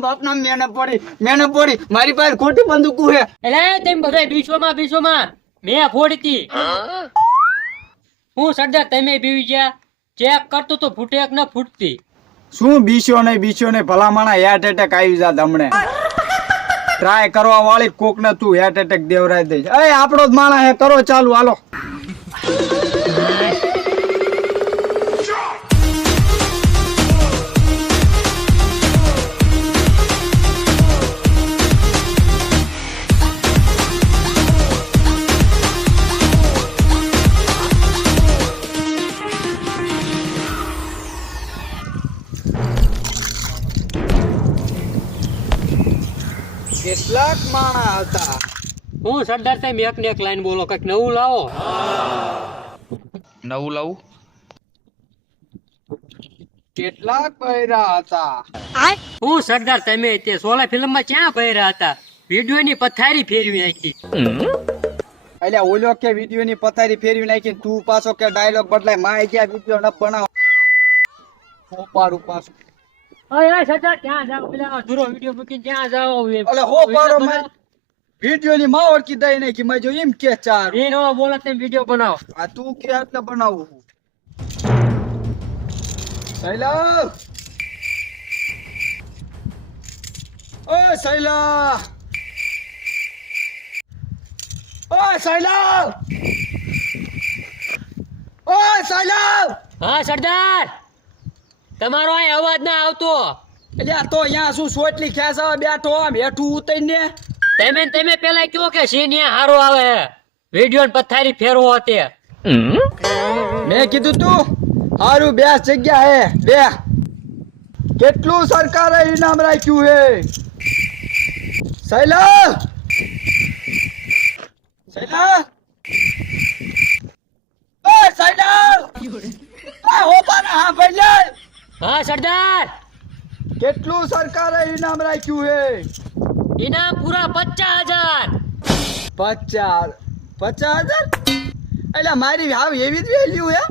બાપના મેને પડી મારી પાસે ખોટી બંદૂક હે એટલે તેમ બધા બીસોમાં મેં ફોડતી હું સરદાર તમે બીવી ગયા ચેક કરતો તો ફૂટે કે ન ફૂટતી શું બીસો નહીં ભલામણા હાર્ટ એટેક આવી જાત હમણે ટ્રાય કરવા વાળી કોક ને તું હાર્ટ એટેક દેવરાઈ દે એ આપણો જ માણા હે કરો ચાલુ હાલો કેટલાક માણા હતા હું સરદાર સાહેબ એક ને એક લાઈન બોલો કઈક નવું લાવો નવું લાવું કેટલાક બૈરા હતા હું સરદાર તમે તે સોલા ફિલ્મ માં ક્યાં બૈરા હતા વિડીયો ની પથારી ફેરવી નાખી એટલે ઓલો કે વિડીયો ની પથારી ફેરવી નાખી તું પાછો કે ડાયલોગ બદલાય માં ગયા વિડીયો ન બનાવ પાડું પાછું સરદાર ક્યાં જાવ પેલા અધૂરો વિડીયો મૂકીને ક્યાં જાવ અલે હો પાડો માં વિડીયો ની માવડ કી દઈ નાખી મેં જો એમ કે ચાર એ નો બોલો તેમ વિડીયો બનાવો આ તું કે એટલે બનાવું સૈલા ઓ સૈલા હા સરદાર તમારો આ અવાજ ના આવતો એટલે આ તો અહીંયા શું સોટલી ખેંચાવા બેઠો આમ હેઠું ઉતરીને તમે પેલા કયો કે સીનિયા હારો આવે વિડીયો ને પથારી ફેરવો તે મેં કીધું તું હારું બે જગ્યા હે બે કેટલું સરકારે ઇનામ રાખ્યું હે સૈલા હા સરદાર કેટલું સરકારે ઇનામ રાખ્યું હે ઇનામ પૂરા 50,000 50,000 એટલે મારી હાવ એવી જ વેલ્યુ હે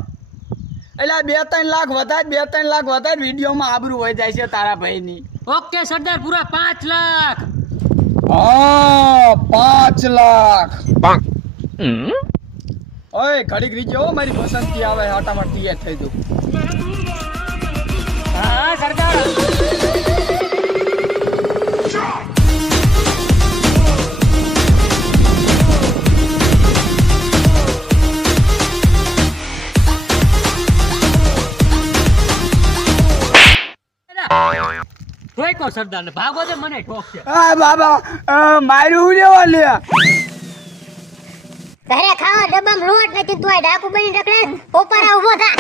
એટલે 2-3 લાખ વધારે વિડીયોમાં આબરૂ હોય જાય છે તારા ભાઈની ઓકે સરદાર પૂરા 5 લાખ હા 5 લાખ ઓય ઘડીક રીજો મારી પસંદગી આવે હટામટ તૈયાર થઈ દઉં હા સરદાર ઠોકો સરદાર ને ભાગો દે મને ઠોક છે આ બાબા મારું લેવા લે ઘરે ખાવા ડબ્બામાં લોટ નથી તોય ડાકુ બની રખડે ઉપર ઉભો થા